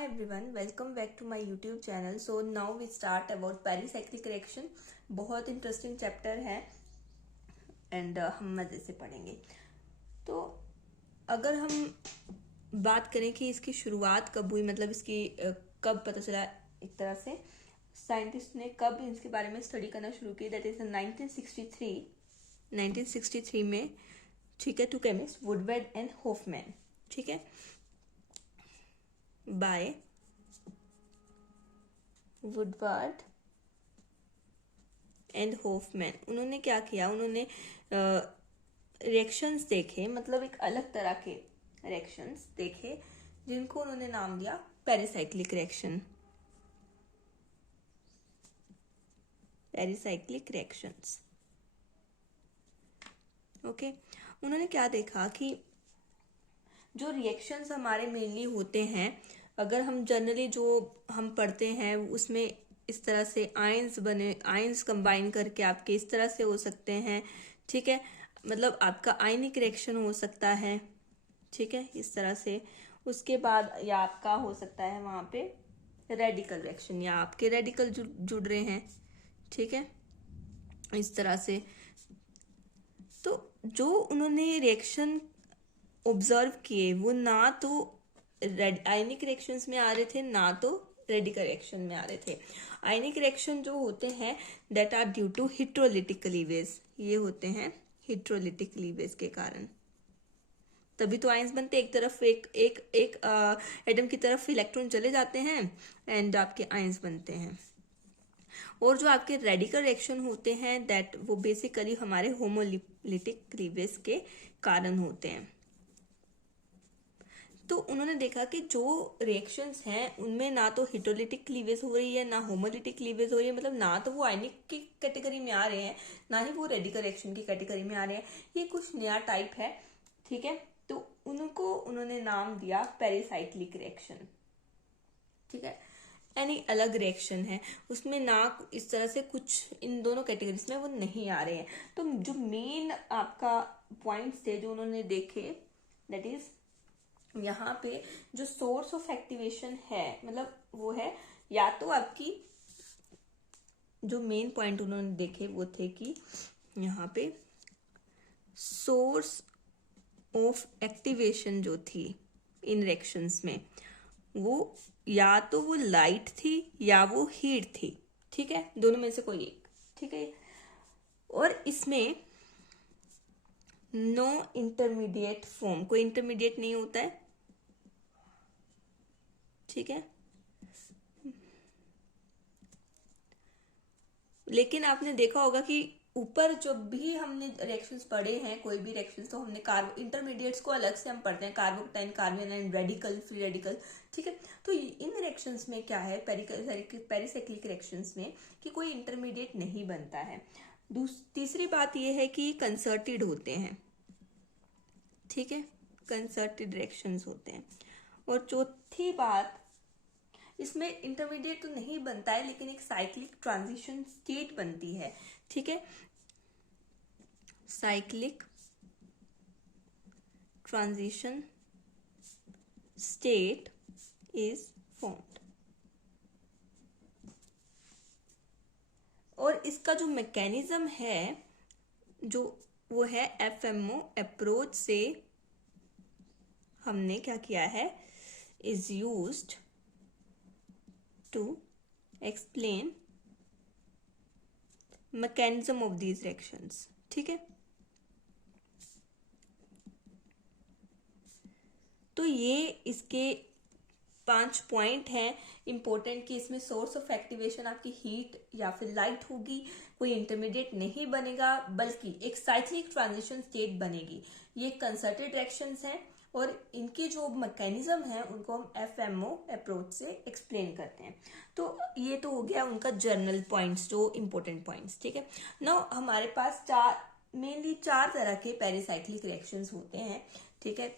Hi everyone, welcome back to my YouTube channel. So now we start about pericyclic reaction. बहुत interesting chapter है and हम मजे से पढ़ेंगे. तो अगर हम बात करें कि इसकी शुरुआत कब हुई, मतलब इसकी कब पता चला, एक तरह से साइंटिस्ट ने कब इसके बारे में स्टडी करना शुरू की, दैट इज 1963 में. ठीक है, to chemist Woodward and Hoffmann. ठीक है, बाय वुडवर्ड एंड होफमैन. उन्होंने क्या किया, उन्होंने रिएक्शंस देखे, मतलब एक अलग तरह के रिएक्शंस देखे जिनको उन्होंने नाम दिया pericyclic reaction. Pericyclic reactions. Okay, उन्होंने क्या देखा कि जो रिएक्शंस हमारे मेनली होते हैं, अगर हम जनरली जो हम पढ़ते हैं उसमें इस तरह से आयंस कंबाइन करके आपके इस तरह से हो सकते हैं. ठीक है, मतलब आपका आयनिक रिएक्शन हो सकता है. ठीक है, इस तरह से. उसके बाद या आपका हो सकता है वहां पे रेडिकल रिएक्शन, या आपके रेडिकल जुड़ रहे हैं. ठीक है, इस तरह से. तो जो उन्होंने रिएक्शन ऑब्जर्व किए वो ना तो आयनिक रिएक्शंस में आ रहे थे, ना तो रेडिकल रिएक्शन में आ रहे थे. आयनिक रिएक्शन जो होते हैं that are due to heterolytic cleavage. ये होते हैं हिट्रोलिटिक क्लीवेज के कारण, तभी तो आयंस बनते. एक तरफ एक एटम की तरफ इलेक्ट्रॉन चले जाते हैं एंड आपके आयंस बनते हैं. और जो आपके रेडिकल रिएक्शन होते हैं दैट वो बेसिकली हमारे होमोलिटिक क्लीवेज के कारण होते हैं. तो उन्होंने देखा कि जो रिएक्शंस हैं उनमें ना तो हिट्रोलिटिक क्लीवेज हो रही है, ना होमोलिटिक क्लीवेज हो रही है, मतलब ना तो वो आयनिक की कैटेगरी में आ रहे हैं, ना ही वो रेडिकल रिएक्शन की कैटेगरी में आ रहे हैं. ये कुछ नया टाइप है. ठीक है, तो उन्होंने नाम दिया पेरिसाइक्लिक रिएक्शन. ठीक है, यानी अलग रिएक्शन है, उसमें ना इस तरह से कुछ इन दोनों कैटेगरीज में वो नहीं आ रहे हैं. तो जो मेन आपका पॉइंट्स थे जो उन्होंने देखे, दैट इज यहाँ पे जो सोर्स ऑफ एक्टिवेशन है, मतलब वो है या तो आपकी, जो मेन पॉइंट उन्होंने देखे वो थे कि यहाँ पे सोर्स ऑफ एक्टिवेशन जो थी इन रिएक्शंस में, वो या तो वो लाइट थी या वो हीट थी. ठीक है, दोनों में से कोई एक. ठीक है, और इसमें नो इंटरमीडिएट फॉर्म, कोई इंटरमीडिएट नहीं होता है. ठीक है, लेकिन आपने देखा होगा कि ऊपर जब भी हमने रिएक्शंस पढ़े हैं, कोई भी रिएक्शंस, तो हमने इंटरमीडिएट्स को अलग से हम पढ़ते हैं, कार्बोकटाइन, carbon and radical, free radical. ठीक है, तो इन रिएक्शंस में क्या है, पेरिसाइक्लिक रिएक्शंस में, कि कोई इंटरमीडिएट नहीं बनता है. तीसरी बात यह है कि कंसर्टेड होते हैं. ठीक है, कंसर्टेड रिएक्शंस होते हैं. और चौथी बात, इसमें इंटरमीडिएट तो नहीं बनता है लेकिन एक साइक्लिक ट्रांजिशन स्टेट बनती है. ठीक है, cyclic transition state is formed. और इसका जो मैकेनिज्म है जो वो है एफएमओ अप्रोच से हमने क्या किया है, is used to explain mechanism of these reactions. ठीक है, तो ये इसके 5 पॉइंट हैं इंपॉर्टेंट, कि इसमें सोर्स ऑफ एक्टिवेशन आपकी हीट या फिर लाइट होगी, कोई इंटरमीडिएट नहीं बनेगा, बल्कि एक साइक्लिक ट्रांजिशन स्टेट बनेगी. ये कंसर्टेड रिएक्शंस हैं और इनके जो मैकेनिज्म है उनको हम एफएमओ अप्रोच से एक्सप्लेन करते हैं. तो ये तो हो गया उनका जर्नल पॉइंट्स, जो इंपॉर्टेंट पॉइंट्स. ठीक है, नाउ हमारे पास मेनली चार तरह के पेरिसाइक्लिक रिएक्शंस होते हैं. ठीक है,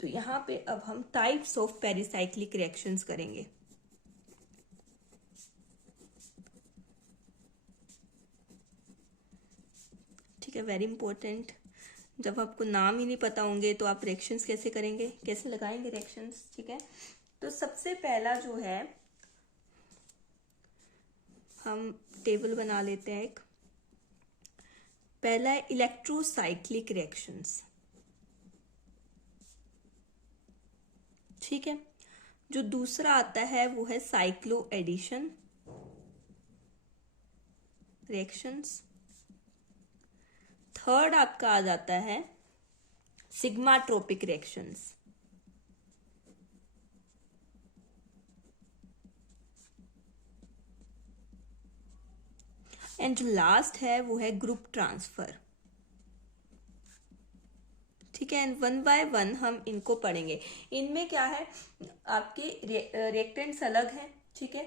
तो यहाँ पे अब हम टाइप्स ऑफ पेरिसाइक्लिक रिएक्शंस करेंगे. ठीक है, वेरी इंपॉर्टेंट. जब आपको नाम ही नहीं पता होंगे तो आप रिएक्शंस कैसे करेंगे, कैसे लगाएंगे रिएक्शंस. ठीक है, तो सबसे पहला जो है, हम टेबल बना लेते हैं एक। पहला है इलेक्ट्रोसाइक्लिक रिएक्शंस, ठीक है। जो दूसरा आता है वो है साइक्लो एडिशन रिएक्शंस। थर्ड आपका आ जाता है सिग्माट्रोपिक रिएक्शंस। एंड जो लास्ट है वो है ग्रुप ट्रांसफर, ठीक है। एंड वन बाय वन हम इनको पढ़ेंगे। इनमें क्या है, आपके रिएक्टेंट्स अलग हैं, ठीक है।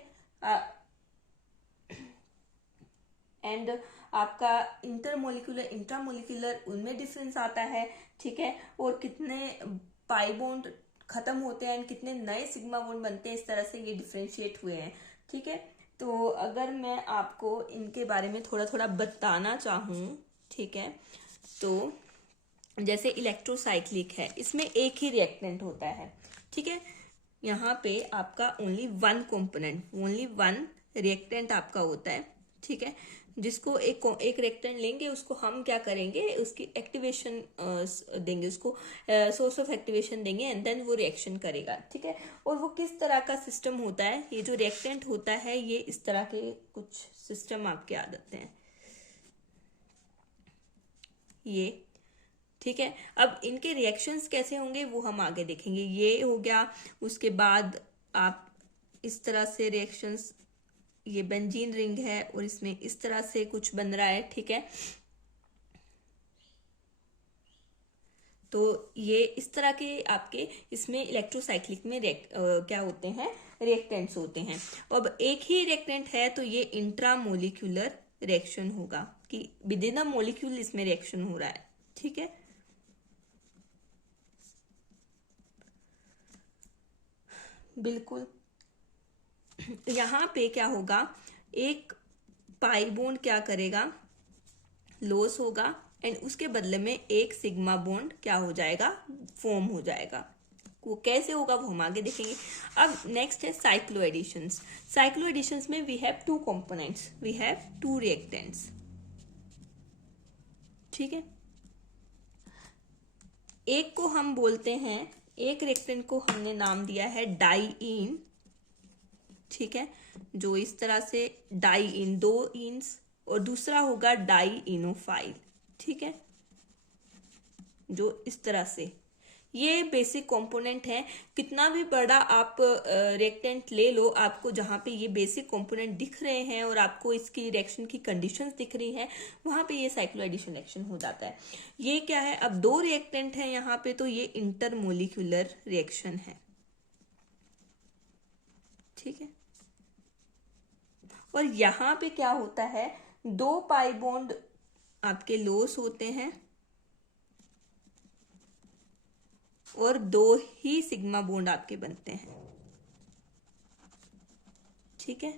एंड आपका इंटरमोलिकुलर इंट्रामोलिकुलर उनमें डिफरेंस आता है, ठीक है। और कितने पाई बॉन्ड खत्म होते हैं, कितने नए सिग्मा बॉन्ड बनते हैं, इस तरह से ये डिफ्रेंशिएट हुए हैं, ठीक है। तो अगर मैं आपको इनके बारे में थोड़ा थोड़ा बताना चाहूँ, ठीक है, तो जैसे इलेक्ट्रोसाइक्लिक है, इसमें एक ही रिएक्टेंट होता है, ठीक है। यहाँ पे आपका only one component, only one reactant आपका होता है, ठीक है। जिसको एक रिएक्टेंट लेंगे, उसको हम क्या करेंगे, उसकी एक्टिवेशन देंगे, उसको सोर्स ऑफ एक्टिवेशन देंगे, एंड देन वो रिएक्शन करेगा, ठीक है। और वो किस तरह का सिस्टम होता है, ये जो रिएक्टेंट होता है, ये इस तरह के कुछ सिस्टम आपके आ जाते हैं, ये, ठीक है। अब इनके रिएक्शंस कैसे होंगे वो हम आगे देखेंगे। ये हो गया, उसके बाद आप इस तरह से रिएक्शंस, ये बेंजीन रिंग है और इसमें इस तरह से कुछ बन रहा है, ठीक है। तो ये इस तरह के आपके इसमें इलेक्ट्रोसाइक्लिक में क्या होते हैं, रिएक्टेंट्स होते हैं। अब एक ही रिएक्टेंट है तो ये इंट्रामोलिक्यूलर रिएक्शन होगा, कि विद इन अ मोलिक्यूल इसमें रिएक्शन हो रहा है, ठीक है। बिल्कुल। यहाँ पे क्या होगा, एक पाई बॉन्ड क्या करेगा, लॉस होगा, एंड उसके बदले में एक सिग्मा बॉन्ड क्या हो जाएगा, फॉर्म हो जाएगा। वो कैसे होगा वो हम आगे देखेंगे। अब नेक्स्ट है साइक्लो एडिशंस। साइक्लो एडिशंस में we have two components, we have two reactants, ठीक है। एक को हम बोलते हैं, एक रिएक्टेंट को हमने नाम दिया है डाईइन, ठीक है, जो इस तरह से डाईइन, दो इन्स, और दूसरा होगा डाईइनोफाइल, ठीक है, जो इस तरह से। ये बेसिक कंपोनेंट है। कितना भी बड़ा आप रिएक्टेंट ले लो, आपको जहां पे ये बेसिक कंपोनेंट दिख रहे हैं और आपको इसकी रिएक्शन की कंडीशंस दिख रही हैं, वहां पे ये साइक्लो एडिशन रिएक्शन हो जाता है। ये क्या है, अब दो रिएक्टेंट है यहाँ पे, तो ये इंटरमोलिक्यूलर रिएक्शन है, ठीक है। और यहाँ पे क्या होता है, दो पाई बॉन्ड आपके लॉस होते हैं और दो ही सिग्मा बॉन्ड आपके बनते हैं, ठीक है।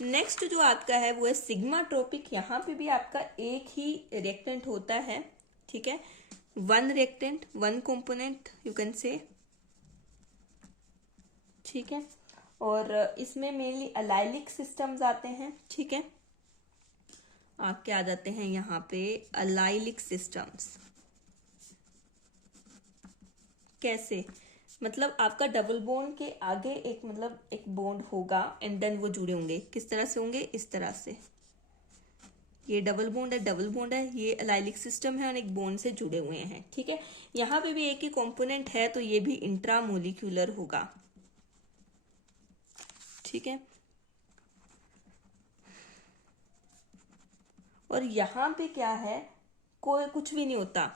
नेक्स्ट जो आपका है वो है सिग्मा ट्रोपिक। यहाँ पे भी आपका एक ही रिएक्टेंट होता है, ठीक है, one reactant one component you can say, ठीक है। और इसमें मेनली अलाइलिक सिस्टम्स आते हैं, ठीक है। आपके आ जाते हैं यहाँ पे अलाइलिक सिस्टम्स। कैसे, मतलब आपका डबल बॉन्ड के आगे एक, मतलब एक बॉन्ड होगा एंड देन वो जुड़े होंगे, किस तरह से होंगे, इस तरह से। ये डबल बॉन्ड है, डबल बॉन्ड है, ये अलाइलिक सिस्टम है और एक बॉन्ड से जुड़े हुए हैं, ठीक है। यहाँ पे भी एक ही कंपोनेंट है तो ये भी इंट्रामोलिक्यूलर होगा, ठीक है। और यहाँ पे क्या है, कोई कुछ भी नहीं होता,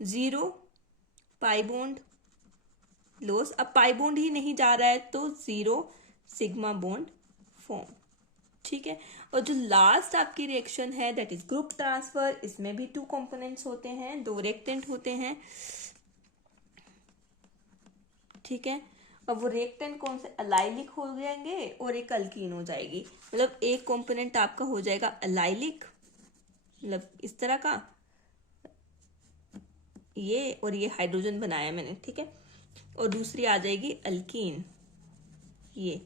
जीरो पाई बॉन्ड लॉस। अब पाई बॉन्ड ही नहीं जा रहा है तो जीरो सिग्मा बॉन्ड फॉर्म, ठीक है। और जो लास्ट आपकी रिएक्शन है दैट इज ग्रुप ट्रांसफर। इसमें भी टू कंपोनेंट्स होते हैं, दो रिएक्टेंट होते हैं, ठीक है। अब वो रिएक्टेंट कौन से, अलाइलिक हो जाएंगे और एक अल्कीन हो जाएगी। मतलब एक कंपोनेंट आपका हो जाएगा अलाइलिक, मतलब इस तरह का, ये और ये हाइड्रोजन बनाया मैंने, ठीक है। और दूसरी आ जाएगी अल्कीन, ये।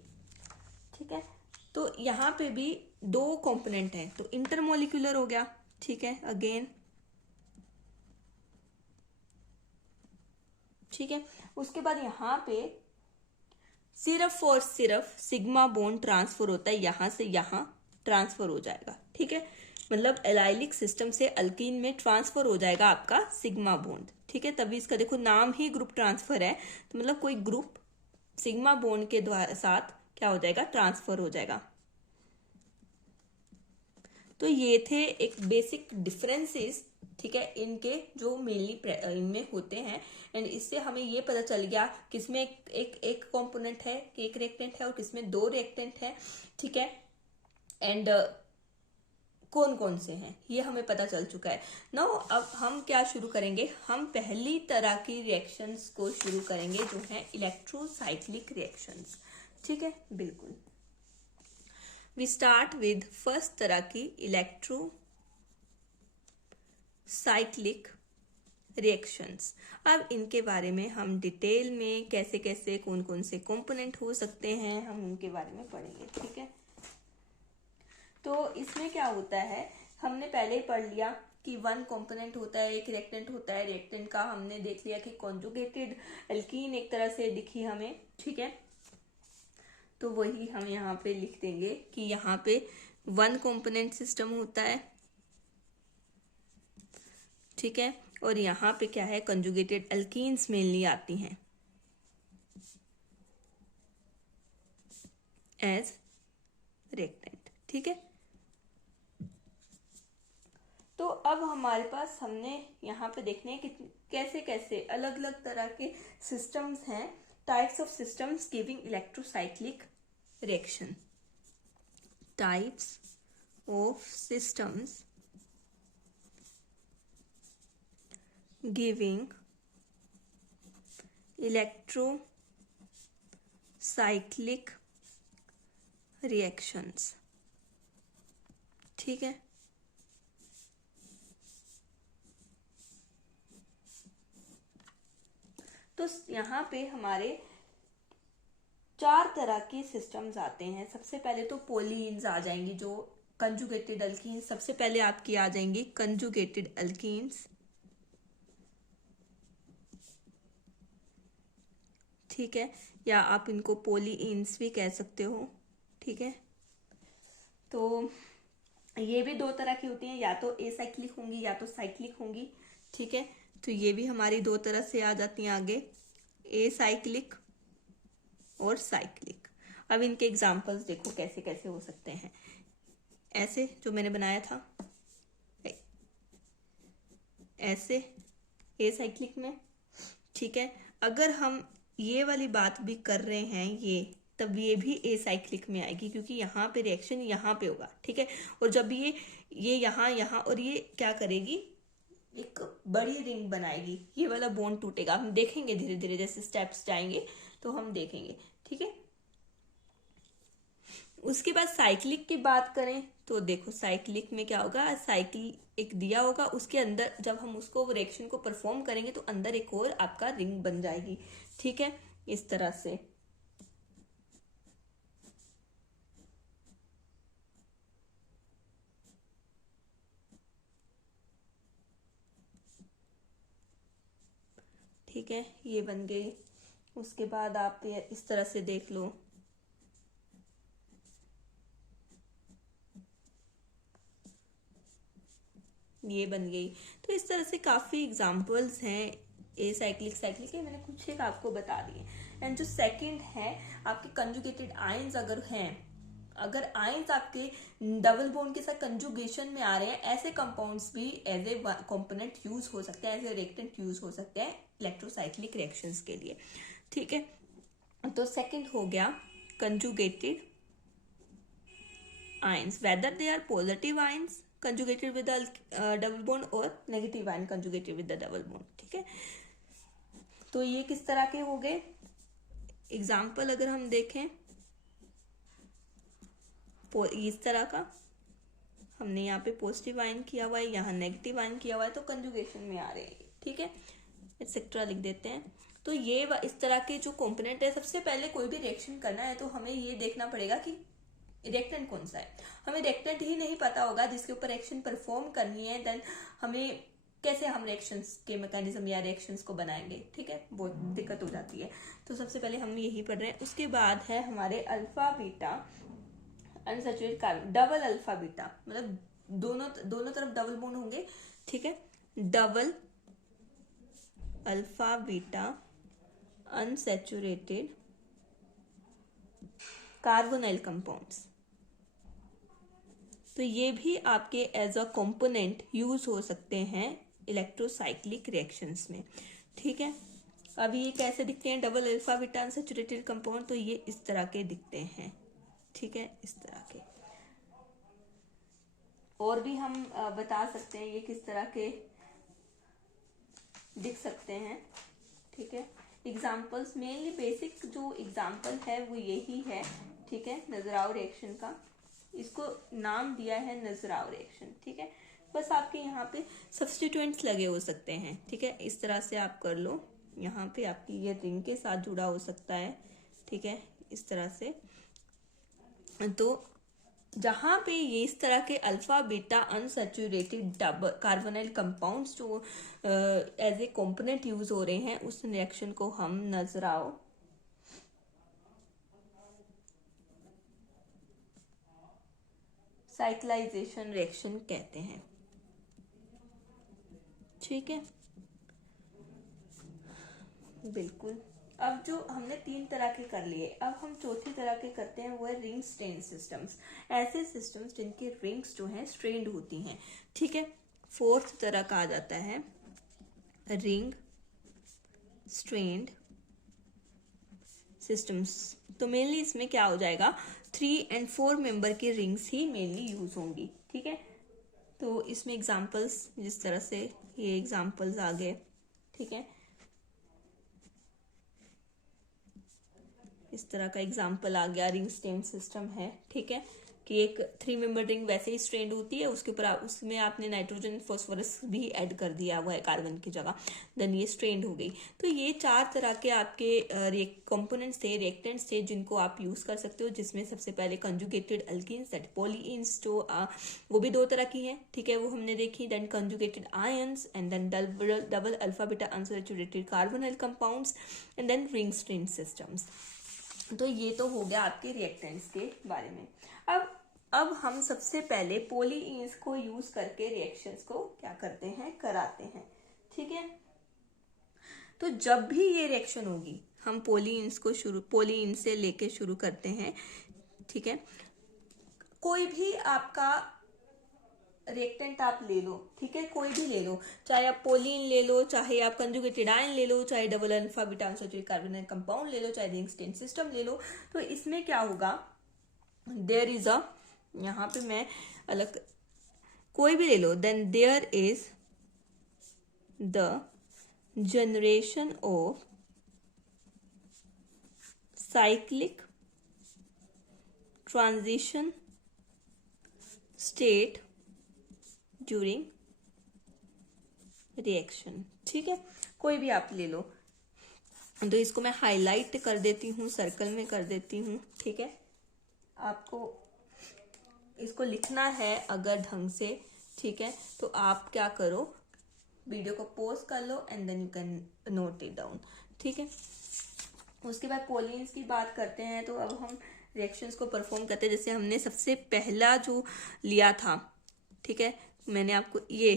ठीक है, तो यहाँ पे भी दो कंपोनेंट हैं, तो इंटरमोलिकुलर हो गया। ठीक है, अगेन। ठीक है, उसके बाद यहाँ पे सिर्फ और सिर्फ सिग्मा बॉन्ड ट्रांसफर होता है, यहां से यहां ट्रांसफर हो जाएगा। ठीक है, मतलब एलाइलिक सिस्टम से अल्कीन में ट्रांसफर हो जाएगा आपका सिग्मा बॉन्ड। ठीक है, तभी इसका देखो नाम ही ग्रुप ट्रांसफर है, तो मतलब कोई ग्रुप सिग्मा बॉन्ड के द्वारा साथ क्या हो जाएगा, ट्रांसफर हो जाएगा। तो ये थे एक बेसिक डिफरेंसेस, ठीक है, इनके जो मेनली इनमें होते हैं। एंड इससे हमें ये पता चल गया किसमें एक कंपोनेंट है, एक रिएक्टेंट है, और किसमें दो रिएक्टेंट है। ठीक है, एंड कौन कौन से हैं ये हमें पता चल चुका है। नाउ अब हम क्या शुरू करेंगे, हम पहली तरह की रिएक्शंस को शुरू करेंगे जो है इलेक्ट्रोसाइक्लिक रिएक्शंस। ठीक है, बिल्कुल। वी स्टार्ट विद फर्स्ट तरह की इलेक्ट्रोसाइक्लिक रिएक्शंस। अब इनके बारे में हम डिटेल में कैसे कैसे कौन कौन से कंपोनेंट हो सकते हैं हम उनके बारे में पढ़ेंगे। ठीक है, तो इसमें क्या होता है, हमने पहले ही पढ़ लिया कि वन कंपोनेंट होता है, एक रिएक्टेंट होता है। रिएक्टेंट का हमने देख लिया कि कॉन्जुगेटेड एल्कीन एक तरह से दिखी हमें। ठीक है, तो वही हम यहाँ पे लिख देंगे कि यहाँ पे वन कंपोनेंट सिस्टम होता है। ठीक है, और यहाँ पे क्या है, कंजुगेटेड एल्कीन्स मेनली आती हैं एज रिएक्टेंट। ठीक है, तो अब हमारे पास हमने यहाँ पे देखने कि कैसे कैसे अलग अलग तरह के सिस्टम्स हैं, types of systems giving electrocyclic reaction. Types of systems giving electrocyclic reactions. ठीक है, तो यहाँ पे हमारे चार तरह के सिस्टम्स आते हैं। सबसे पहले तो पोलीन्स आ जाएंगी, जो कंजुगेटेड अल्कीन्स। सबसे पहले आपकी आ जाएंगी कंजुगेटेड अल्कीन्स। ठीक है, या आप इनको पोलीइन्स भी कह सकते हो। ठीक है, तो ये भी दो तरह की होती हैं, या तो एसाइक्लिक होंगी या तो साइक्लिक होंगी। ठीक है, तो ये भी हमारी दो तरह से आ जाती हैं आगे, एसाइक्लिक और साइक्लिक। अब इनके एग्जांपल्स देखो कैसे कैसे हो सकते हैं। ऐसे जो मैंने बनाया था, ऐसे एसाइक्लिक में। ठीक है, अगर हम ये वाली बात भी कर रहे हैं ये, तब ये भी एसाइक्लिक में आएगी, क्योंकि यहाँ पे रिएक्शन यहाँ पे होगा। ठीक है, और जब ये यहाँ यहाँ और ये क्या करेगी, एक बड़ी रिंग बनाएगी, ये वाला बॉन्ड टूटेगा। हम देखेंगे धीरे धीरे जैसे स्टेप्स जाएंगे तो हम देखेंगे। ठीक है, उसके बाद साइक्लिक की बात करें तो देखो साइक्लिक में क्या होगा, साइकिल एक दिया होगा, उसके अंदर जब हम उसको रिएक्शन को परफॉर्म करेंगे तो अंदर एक और आपका रिंग बन जाएगी। ठीक है, इस तरह से। ठीक है, ये बन गई। उसके बाद आप इस तरह से देख लो, ये बन गई। तो इस तरह से काफी एग्जांपल्स हैं ए साइक्लिक साइक्लिक के, मैंने कुछ एक आपको बता दिए। एंड जो सेकंड है आपके कंजुगेटेड आयंस, अगर हैं, अगर आयंस आपके डबल बॉन्ड के साथ कंजुगेशन में आ रहे हैं, ऐसे कंपाउंड्स भी एज ए कंपोनेंट यूज हो सकते हैं, एज ए रिएक्टेंट यूज हो सकते हैं इलेक्ट्रोसाइक्लिक रिएक्शंस के लिए। ठीक है, तो सेकंड हो गया conjugated ions, whether they are positive ions conjugated with the double bond और negative ion conjugated with the double bond। ठीक है, तो ये किस तरह के हो गए एग्जाम्पल, अगर हम देखें इस तरह का, हमने यहाँ पे पॉजिटिव आयन किया हुआ है, यहाँ नेगेटिव आयन किया हुआ है, तो कंजुगेशन में आ रहे हैं। ठीक है, एक्सेट्रा लिख देते हैं। तो ये इस तरह के जो कंपोनेंट है, सबसे पहले कोई भी रिएक्शन करना है तो हमें ये देखना पड़ेगा कि रिएक्टेंट कौन सा है। हमें रिएक्टेंट ही नहीं पता होगा जिसके ऊपर रिएक्शन परफॉर्म करनी है, देन हमें कैसे हम रिएक्शंस के मैकेनिज्म या रिएक्शंस को बनाएंगे, ठीक है, बहुत दिक्कत हो जाती है। तो सबसे पहले हम यही पढ़ रहे हैं। उसके बाद है हमारे alpha beta unsaturated carbon, double alpha beta, मतलब दोनों तरफ डबल बॉन्ड होंगे, ठीक है, double alpha beta unsaturated carbonyl compounds. तो ये भी आपके एज अ कंपोनेंट यूज हो सकते हैं इलेक्ट्रोसाइक्लिक रिएक्शंस में, ठीक है। अब ये कैसे दिखते हैं double alpha beta unsaturated compound, तो ये इस तरह के दिखते हैं, ठीक है, इस तरह के। और भी हम बता सकते हैं ये किस तरह के दिख सकते हैं, ठीक है। एग्जाम्पल्स, मेनली बेसिक जो एग्जाम्पल है वो यही है, ठीक है, नजराव रिएक्शन का। इसको नाम दिया है नजराव रिएक्शन, ठीक है। बस आपके यहाँ पे सब्स्टिट्यूएंट्स लगे हो सकते हैं, ठीक है, इस तरह से आप कर लो। यहाँ पे आपकी ये रिंग के साथ जुड़ा हो सकता है, ठीक है, इस तरह से। तो जहाँ पे ये इस तरह के alpha beta unsaturated double carbonyl compounds जो एज ए कंपोनेंट यूज हो रहे हैं, उस रिएक्शन को हम नजराव साइक्लाइजेशन रिएक्शन कहते हैं, ठीक है, बिल्कुल। अब जो हमने 3 तरह के कर लिए, अब हम चौथी तरह के करते हैं, वो है रिंग स्ट्रेन सिस्टम्स। ऐसे सिस्टम्स जिनके रिंग्स जो हैं स्ट्रेन्ड होती हैं, ठीक है। फोर्थ तरह का आ जाता है रिंग स्ट्रेन्ड सिस्टम्स। तो मेनली इसमें क्या हो जाएगा, 3 और 4 मेंबर की रिंग्स ही मेनली यूज होंगी, ठीक है। तो इसमें एग्जांपल्स जिस तरह से ये एग्जांपल्स आ गए, ठीक है, इस तरह का एग्जाम्पल आ गया, रिंग स्ट्रेन सिस्टम है, ठीक है, कि एक 3 मेंबर रिंग वैसे ही स्ट्रेन्ड होती है, उसके ऊपर उसमें आपने नाइट्रोजन फॉस्फोरस भी ऐड कर दिया हुआ है कार्बन की जगह, देन ये स्ट्रेन्ड हो गई। तो ये 4 तरह के आपके कंपोनेंट्स थे, रिएक्टेंट्स थे, जिनको आप यूज कर सकते हो, जिसमें सबसे पहले कंजुगेटेड अल्कीन्स दैट पॉलीइन्स, जो वो भी 2 तरह की हैं, ठीक है, वो हमने देखी। Then conjugated ions, and then double alpha beta unsaturated carbonyl compounds, and then ring strain systems. तो ये तो हो गया आपके रिएक्टेंट्स के बारे में। अब हम सबसे पहले पॉलीइन्स को यूज करके रिएक्शंस को क्या करते हैं, कराते हैं, ठीक है। तो जब भी ये रिएक्शन होगी, हम पॉलीइन्स से लेके शुरू करते हैं, ठीक है। कोई भी आपका रिएक्टेंट आप ले लो, ठीक है, कोई भी ले लो, चाहे आप पोलीन ले लो, चाहे आप कंजुगेटेड आयन ले लो, चाहे double alpha beta unsaturated carbonyl compound ले लो, चाहे रिंग स्ट्रेन सिस्टम ले लो। तो इसमें क्या होगा, देयर इज अ, यहाँ पे मैं अलग कोई भी ले लो, then there is the generation of cyclic transition state during reaction, ठीक है, कोई भी आप ले लो। तो इसको मैं हाईलाइट कर देती हूँ, सर्कल में कर देती हूँ, ठीक है। आपको इसको लिखना है अगर ढंग से, ठीक है, तो आप क्या करो, वीडियो को पॉज कर लो and then you can note it down, ठीक है। उसके बाद पॉलीन्स की बात करते हैं। तो अब हम रिएक्शंस को परफॉर्म करते हैं। जैसे हमने सबसे पहला जो लिया था, ठीक है, मैंने आपको ये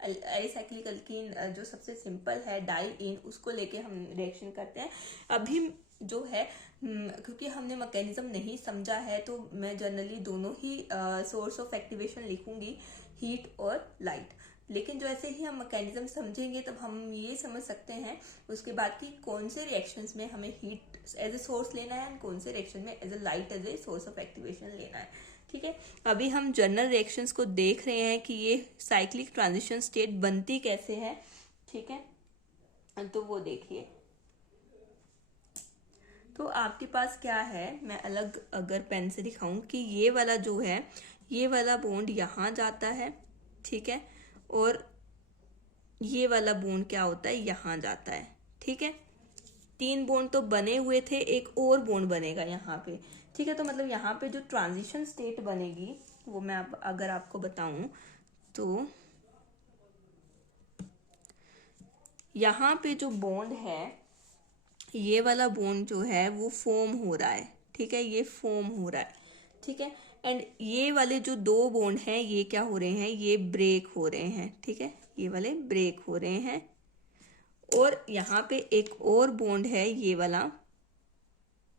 एसाइक्लिक अल्कीन जो सबसे सिंपल है डाइईन, उसको लेके हम रिएक्शन करते हैं। अभी जो है क्योंकि हमने मैकेनिज्म नहीं समझा है, तो मैं जनरली दोनों ही सोर्स ऑफ एक्टिवेशन लिखूंगी, हीट और लाइट। लेकिन जैसे ही हम मैकेनिज्म समझेंगे तब हम ये समझ सकते हैं उसके बाद कि कौन से रिएक्शंस में हमें हीट एज ए सोर्स लेना है, कौन से रिएक्शन में as a light as a source of activation लेना है, ठीक है। अभी हम जनरल रिएक्शंस को देख रहे हैं कि ये साइक्लिक ट्रांजिशन स्टेट बनती कैसे है, ठीक है। तो वो देखिए, तो आपके पास क्या है, मैं अलग अगर पेन से दिखाऊं कि ये वाला जो है, ये वाला बॉन्ड यहाँ जाता है, ठीक है, और ये वाला बॉन्ड क्या होता है, यहाँ जाता है, ठीक है, 3 बॉन्ड तो बने हुए थे, एक और बॉन्ड बनेगा यहाँ पे, ठीक है। तो मतलब यहाँ पे जो ट्रांजिशन स्टेट बनेगी वो मैं अगर आपको बताऊं तो यहाँ पे जो बॉन्ड है, ये वाला बॉन्ड जो है वो फॉर्म हो रहा है, ठीक है, ये फॉर्म हो रहा है, ठीक है। एंड ये वाले जो 2 बॉन्ड हैं ये क्या हो रहे हैं, ये ब्रेक हो रहे हैं, ठीक है, ये वाले ब्रेक हो रहे हैं। और यहाँ पे एक और बॉन्ड है ये वाला,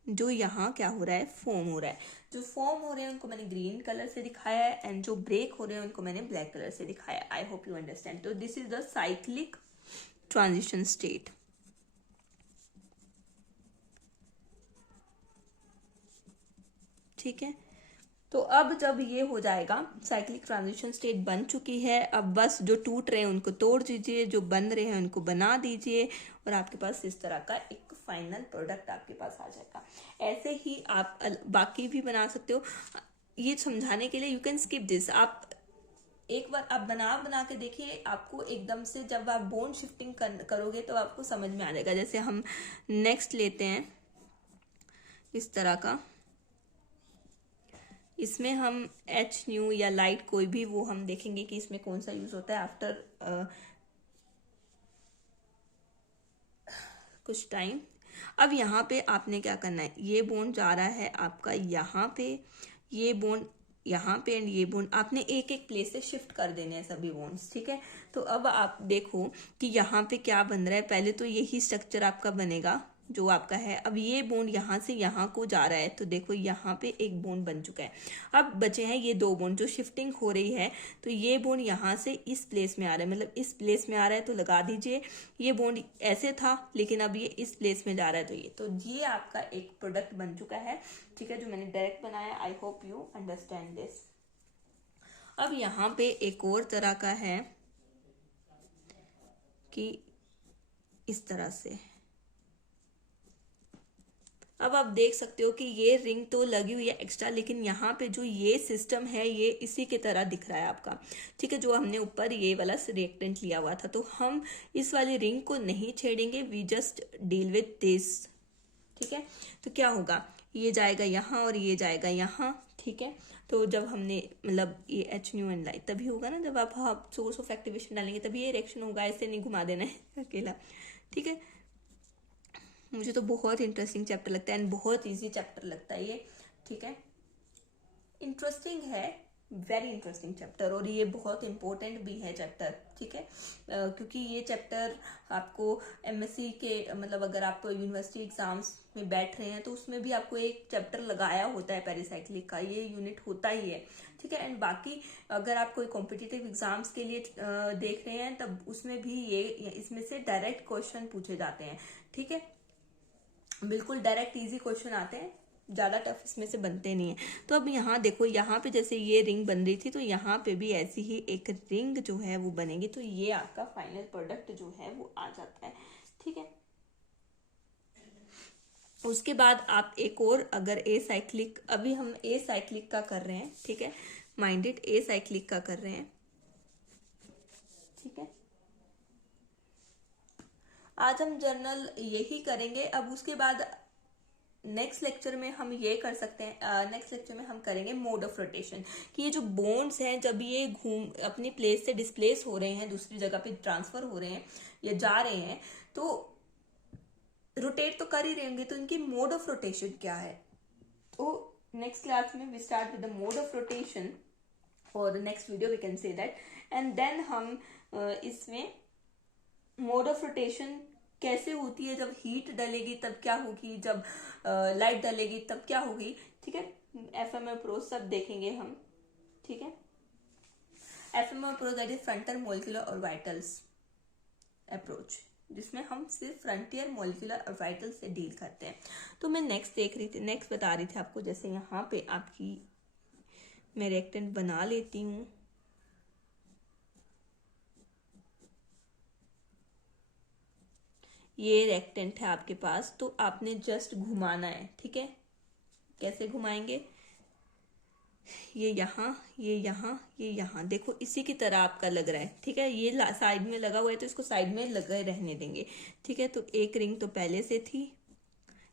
जो यहाँ क्या हो रहा है, फॉर्म हो रहा है। जो फॉर्म हो रहे हैं उनको मैंने ग्रीन कलर से दिखाया है, एंड जो ब्रेक हो रहे हैं उनको मैंने ब्लैक कलर से दिखाया है। I hope you understand. तो this is the cyclic transition state. ठीक है, तो अब जब ये हो जाएगा, साइक्लिक ट्रांजिशन स्टेट बन चुकी है, अब बस जो टूट रहे हैं उनको तोड़ दीजिए, जो बन रहे हैं उनको बना दीजिए, और आपके पास इस तरह का एक फाइनल प्रोडक्ट आपके पास आ जाएगा। ऐसे ही आप बाकी भी बना सकते हो। ये समझाने के लिए यू कैन स्किप दिस। आप एक बार आप बना के देखिए, आपको एकदम से जब आप बॉन्ड शिफ्टिंग करोगे तो आपको समझ में आ जाएगा। जैसे हम नेक्स्ट लेते हैं इस तरह का, इसमें हम एच न्यू या लाइट कोई भी वो हम देखेंगे कि इसमें कौन सा यूज होता है आफ्टर कुछ टाइम। अब यहाँ पे आपने क्या करना है, ये बॉन्ड जा रहा है आपका यहाँ पे, ये बॉन्ड यहाँ पे, एंड ये बॉन्ड आपने एक एक प्लेस से शिफ्ट कर देने हैं सभी बॉन्ड्स, ठीक है। तो अब आप देखो कि यहाँ पे क्या बन रहा है। पहले तो यही स्ट्रक्चर आपका बनेगा जो आपका है। अब ये बॉन्ड यहाँ से यहाँ को जा रहा है, तो देखो यहाँ पे एक बॉन्ड बन चुका है। अब बचे हैं ये 2 बॉन्ड जो शिफ्टिंग हो रही है। तो ये बॉन्ड यहाँ से इस प्लेस में आ रहा है, मतलब इस प्लेस में आ रहा है, तो लगा दीजिए। ये बॉन्ड ऐसे था लेकिन अब ये इस प्लेस में जा रहा है, तो ये आपका एक प्रोडक्ट बन चुका है, ठीक है, जो मैंने डायरेक्ट बनाया। आई होप यू अंडरस्टैंड दिस। अब यहाँ पे एक और तरह का है कि इस तरह से, अब आप देख सकते हो कि ये रिंग तो लगी हुई है एक्स्ट्रा, लेकिन यहाँ पे जो ये सिस्टम है ये इसी के तरह दिख रहा है आपका, ठीक है, जो हमने ऊपर ये वाला रिएक्टेंट लिया हुआ था। तो हम इस वाली रिंग को नहीं छेड़ेंगे, we just deal with this, ठीक है। तो क्या होगा, ये जाएगा यहाँ और ये जाएगा यहाँ, ठीक है। तो जब हमने मतलब ये एच न्यू एंड लाइट तभी होगा ना जब आप सोर्स ऑफ एक्टिवेशन डालेंगे, तभी ये रिएक्शन होगा, ऐसे नहीं घुमा देना है अकेला, ठीक है। मुझे तो बहुत इंटरेस्टिंग चैप्टर लगता है, एंड बहुत इजी चैप्टर लगता है ये, ठीक है। इंटरेस्टिंग है, वेरी इंटरेस्टिंग चैप्टर, और ये बहुत इंपॉर्टेंट भी है चैप्टर, ठीक है। क्योंकि ये चैप्टर आपको एमएससी के मतलब अगर आप यूनिवर्सिटी एग्जाम्स में बैठ रहे हैं तो उसमें भी आपको एक चैप्टर लगाया होता है पेरिसाइक्लिक का, ये यूनिट होता ही है, ठीक है। एंड बाकी अगर आप कोई कॉम्पिटिटिव एग्जाम्स के लिए देख रहे हैं तब उसमें भी ये इसमें से डायरेक्ट क्वेश्चन पूछे जाते हैं, ठीक है, बिल्कुल डायरेक्ट इजी क्वेश्चन आते हैं, ज़्यादा टफ इसमें से बनते नहीं है। तो अब यहाँ देखो, यहाँ पे जैसे ये रिंग बन रही थी तो यहाँ पे भी ऐसी ही एक रिंग जो है वो बनेगी, तो ये आपका फाइनल प्रोडक्ट जो है वो आ जाता है, ठीक है। उसके बाद आप एक और अगर ए साइक्लिक, अभी हम ए साइक्लिक का कर रहे हैं, ठीक है, माइंडेड ए साइक्लिक का कर रहे हैं, ठीक है। आज हम जर्नल यही करेंगे। अब उसके बाद नेक्स्ट लेक्चर में हम ये कर सकते हैं, नेक्स्ट लेक्चर में हम करेंगे मोड ऑफ रोटेशन, कि ये जो बोन्स हैं जब ये घूम अपनी प्लेस से डिस्प्लेस हो रहे हैं, दूसरी जगह पे ट्रांसफर हो रहे हैं या जा रहे हैं, तो रोटेट तो कर ही रहे होंगे, तो इनकी मोड ऑफ रोटेशन क्या है। तो नेक्स्ट क्लास में we start with the mode of rotation, और next video we can say that, and then हम इसमें मोड ऑफ रोटेशन कैसे होती है, जब हीट डलेगी तब क्या होगी, जब लाइट डलेगी तब क्या होगी, ठीक है। एफएमआर अप्रोच सब देखेंगे हम, ठीक है। FMR approach that is frontier molecular orbitals approach, जिसमें हम सिर्फ फ्रंटियर मॉलिक्यूलर ऑर्बिटल से डील करते हैं। तो मैं नेक्स्ट देख रही थी, नेक्स्ट बता रही थी आपको, जैसे यहाँ पे आपकी मैं रिएक्टेंट बना लेती हूँ, ये रेक्टेंट है आपके पास, तो आपने जस्ट घुमाना है, ठीक है। कैसे घुमाएंगे, ये यहाँ, ये यहाँ, ये यहाँ, देखो इसी की तरह आपका लग रहा है। ठीक है, ये साइड में लगा हुआ है तो इसको साइड में लगे रहने देंगे। ठीक है, तो एक रिंग तो पहले से थी,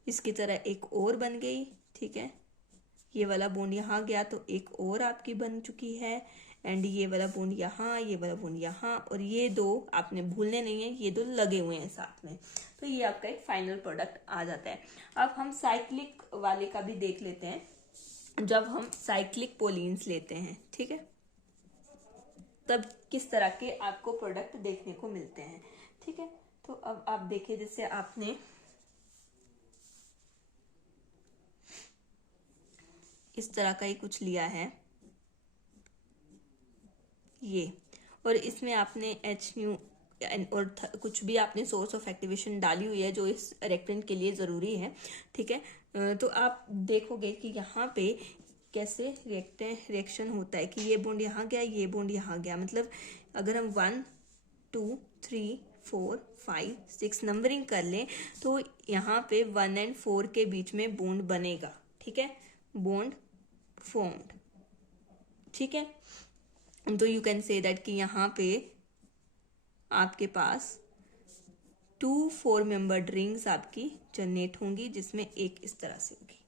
इसकी तरह एक और बन गई। ठीक है, ये वाला बॉन्ड यहाँ गया तो एक और आपकी बन चुकी है। एंड ये वाला बॉन्ड यहाँ, ये वाला बॉन्ड यहाँ, और ये दो आपने भूलने नहीं है, ये दो लगे हुए हैं साथ में। तो ये आपका एक फाइनल प्रोडक्ट आ जाता है। अब हम साइक्लिक वाले का भी देख लेते हैं, जब हम साइक्लिक पोलीन्स लेते हैं। ठीक है, तब किस तरह के आपको प्रोडक्ट देखने को मिलते हैं। ठीक है, तो अब आप देखिए, जैसे आपने इस तरह का ही कुछ लिया है ये, और इसमें आपने HNu और कुछ भी आपने सोर्स ऑफ एक्टिवेशन डाली हुई है जो इस रिएक्टेंट के लिए ज़रूरी है। ठीक है, तो आप देखोगे कि यहाँ पे कैसे रिएक्शन होता है कि ये बॉन्ड यहाँ गया, ये बॉन्ड यहाँ गया। मतलब अगर हम 1 2 3 4 5 6 नंबरिंग कर लें तो यहाँ पे 1 और 4 के बीच में बॉन्ड बनेगा। ठीक है, बॉन्ड फॉर्म्ड। ठीक है, तो यू कैन से दैट कि यहाँ पे आपके पास 2 4 मेंबर्ड रिंग्स आपकी जनरेट होंगी, जिसमें एक इस तरह से होगी।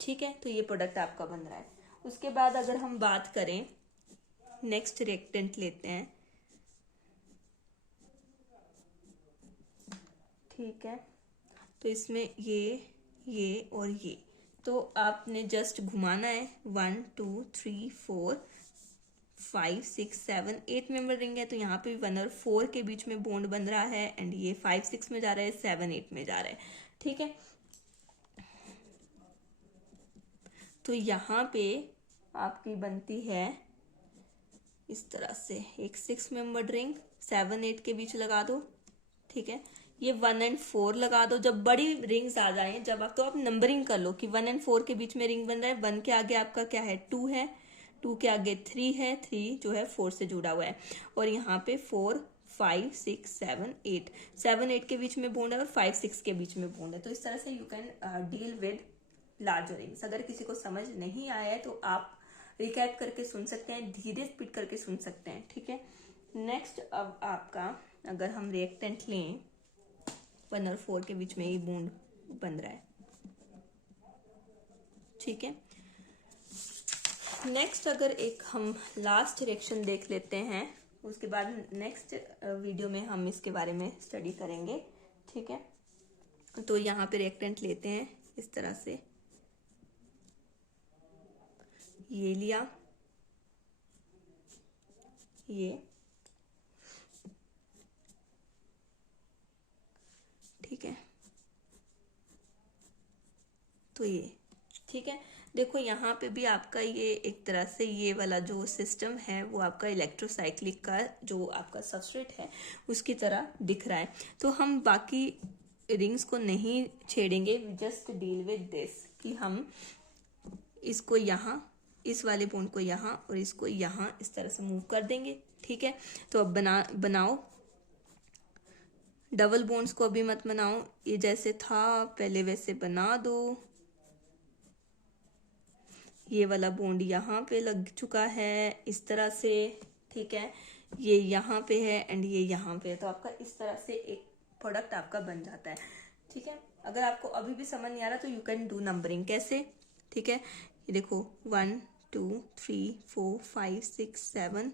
ठीक है, तो ये प्रोडक्ट आपका बन रहा है। उसके बाद अगर हम बात करें, नेक्स्ट रिएक्टेंट लेते हैं। ठीक है, तो इसमें ये और ये, तो आपने जस्ट घुमाना है। 1 2 3 4 5 6 7 8 मेंबर रिंग है, तो यहाँ पे 1 और 4 के बीच में बॉन्ड बन रहा है। एंड ये 5 6 में जा रहा है, 7 8 में जा रहा है। ठीक है, तो यहाँ पे आपकी बनती है इस तरह से एक 6 मेंबर रिंग, 7 8 के बीच लगा दो। ठीक है, ये 1 और 4 लगा दो। जब बड़ी रिंग्स आ जाए, जब आप, तो आप नंबरिंग कर लो कि 1 और 4 के बीच में रिंग बन रहा है। 1 के आगे आपका क्या है, 2 है, 2 के आगे 3 है, 3 जो है 4 से जुड़ा हुआ है, और यहाँ पे 4 5 6 7 8, 7 8 के बीच में बॉन्ड है और 5 6 के बीच में बॉन्ड है। तो इस तरह से you can deal with larger rings. अगर किसी को समझ नहीं आया है तो आप रिकैप करके सुन सकते हैं, धीरे स्पीड करके सुन सकते हैं। ठीक है, नेक्स्ट अब आपका, अगर हम रिएक्टेंट लें, 1 और 4 के बीच में ही बॉन्ड बन रहा है। ठीक है, नेक्स्ट अगर एक हम लास्ट रिएक्शन देख लेते हैं, उसके बाद नेक्स्ट वीडियो में हम इसके बारे में स्टडी करेंगे। ठीक है, तो यहाँ पे रिएक्टेंट लेते हैं इस तरह से, ये लिया, ये, ठीक है, तो ये। ठीक है, देखो यहाँ पे भी आपका ये एक तरह से ये वाला जो सिस्टम है वो आपका इलेक्ट्रोसाइक्लिक का जो आपका सबस्ट्रेट है उसकी तरह दिख रहा है। तो हम बाकी रिंग्स को नहीं छेड़ेंगे, जस्ट डील विद दिस कि हम इसको यहाँ, इस वाले बॉन्ड को यहाँ और इसको यहाँ इस तरह से मूव कर देंगे। ठीक है, तो अब बनाओ डबल बॉन्ड्स को, अभी मत बनाओ, ये जैसे था पहले वैसे बना दो। ये वाला बॉन्ड यहाँ पे लग चुका है इस तरह से। ठीक है, ये यहाँ पे है एंड ये यहाँ पे है, तो आपका इस तरह से एक प्रोडक्ट आपका बन जाता है। ठीक है, अगर आपको अभी भी समझ नहीं आ रहा तो यू कैन डू नंबरिंग कैसे। ठीक है, ये देखो 1 2 3 4 5 6 7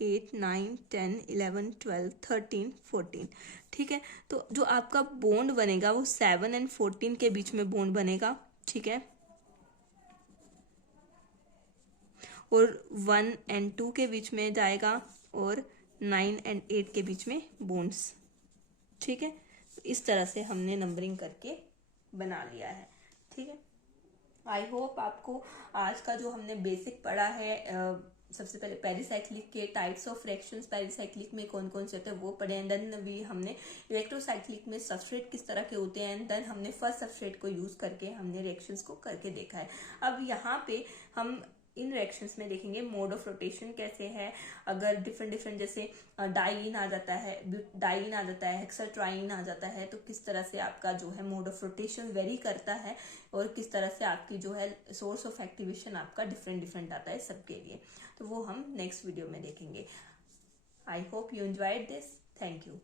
8 9 10 11 12 13 14। ठीक है, तो जो आपका बॉन्ड बनेगा वो 7 और 14 के बीच में बॉन्ड बनेगा। ठीक है, और 1 और 2 के बीच में जाएगा और 9 और 8 के बीच में बॉन्ड्स। ठीक है, तो इस तरह से हमने नंबरिंग करके बना लिया है। ठीक है, आई होप आपको आज का जो हमने बेसिक पढ़ा है, सबसे पहले पेरिसाइक्लिक के टाइप्स ऑफ रिएक्शंस, पेरिसाइक्लिक में कौन कौन से होते हैं वो पढ़े, एंड देन भी हमने इलेक्ट्रोसाइक्लिक में सबस्ट्रेट किस तरह के होते हैं, एंड देन हमने फर्स्ट सबस्ट्रेट को यूज करके हमने रिएक्शंस को करके देखा है। अब यहाँ पे हम इन रिएक्शंस में देखेंगे मोड ऑफ रोटेशन कैसे है, अगर डिफरेंट जैसे डाइईन आ जाता है हेक्साट्राईन आ जाता है, तो किस तरह से आपका जो है मोड ऑफ रोटेशन वेरी करता है और किस तरह से आपकी जो है सोर्स ऑफ एक्टिवेशन आपका डिफरेंट आता है सबके लिए। तो वो हम नेक्स्ट वीडियो में देखेंगे। आई hope you enjoyed this. Thank you.